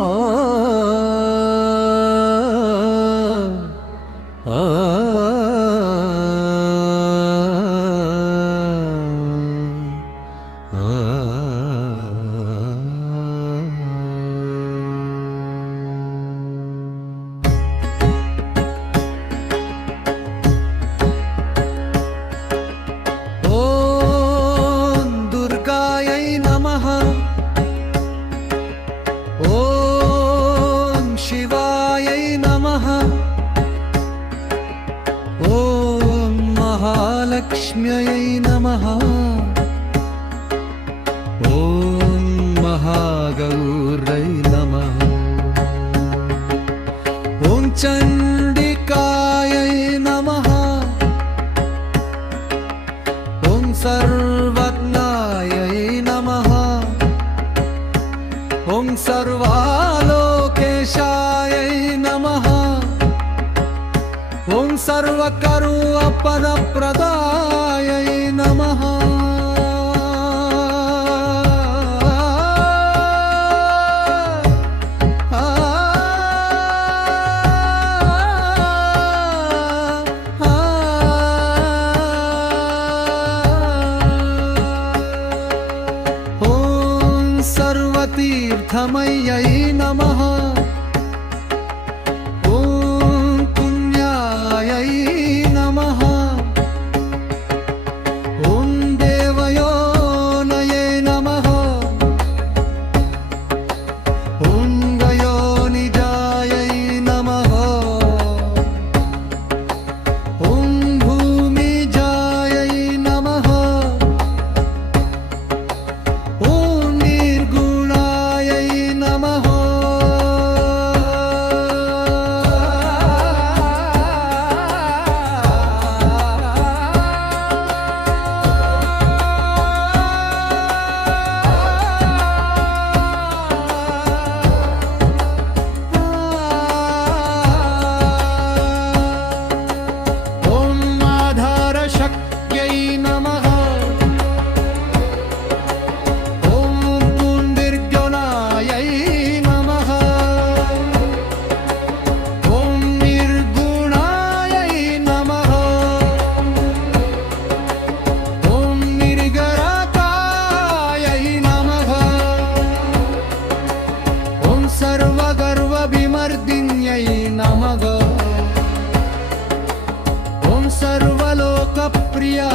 Oh. ॐ महागौरै नमः। ॐ चण्डिकायै नमः। ॐ सर्वज्ञायै नमः। ॐ सर्वा నమః सर्वलोकप्रिया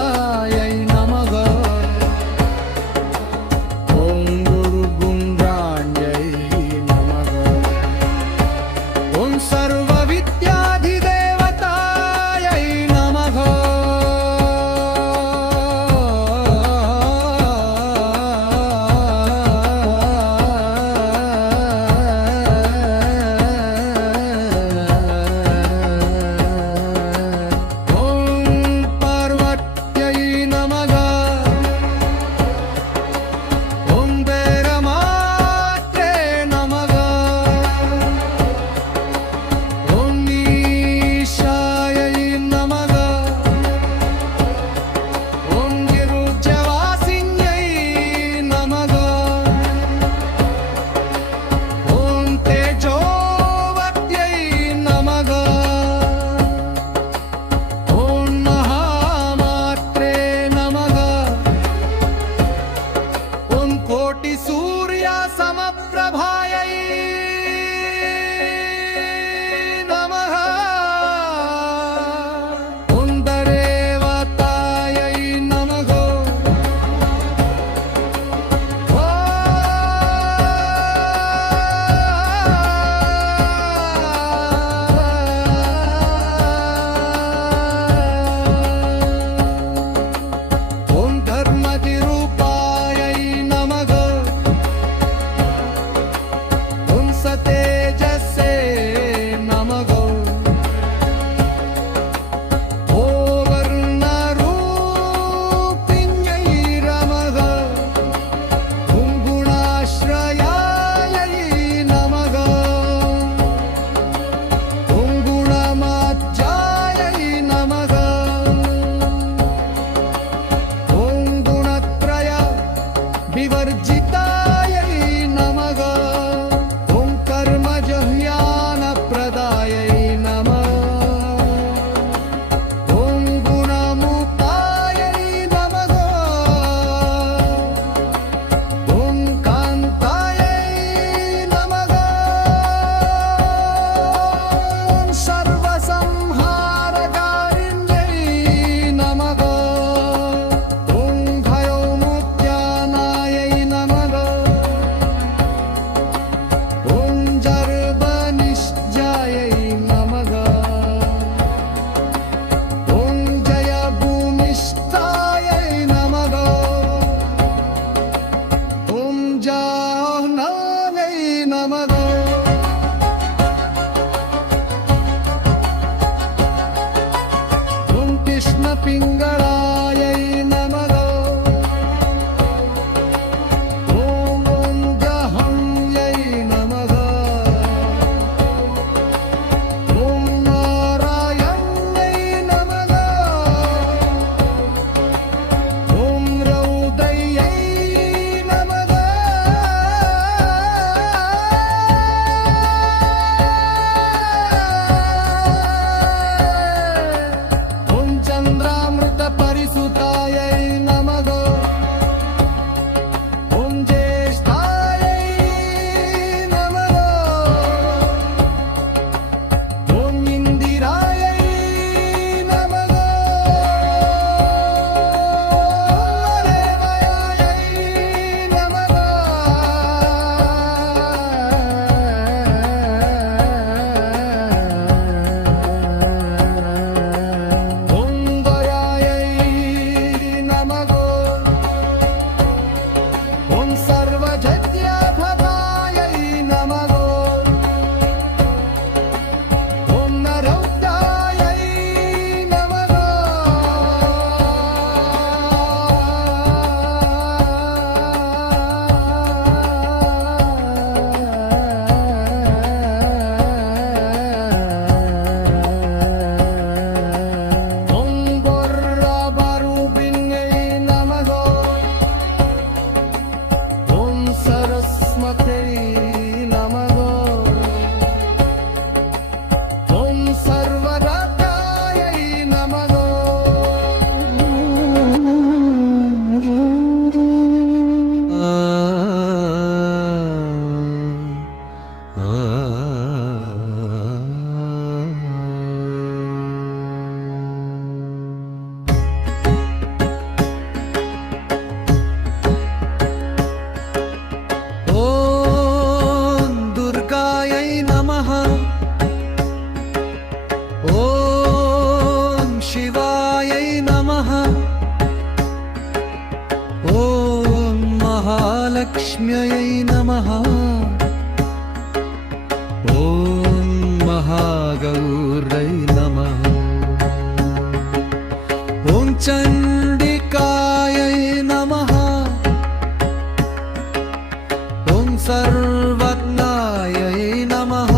सर्वज्ञायै नमः।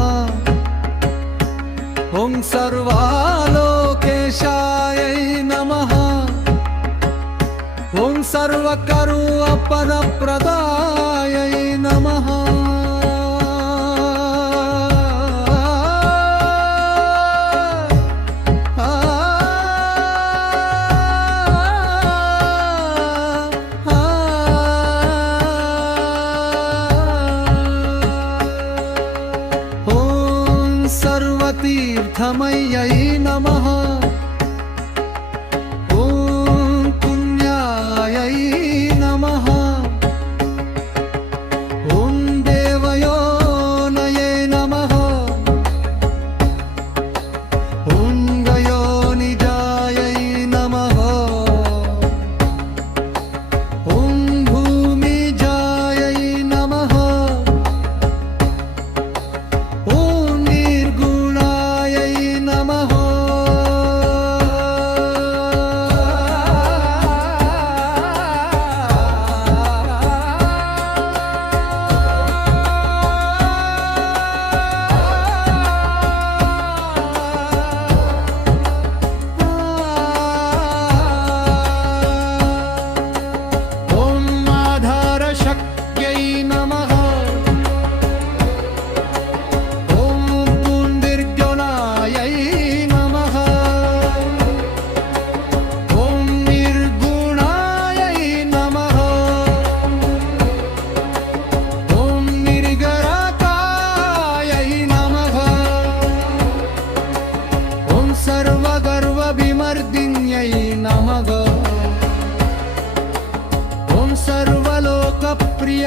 ॐ सर्वालोकेशायै नमः। ॐ सर्वकरुपरप्रदा मैयै नमः। नमगो ॐ सर्वलोकप्रियाय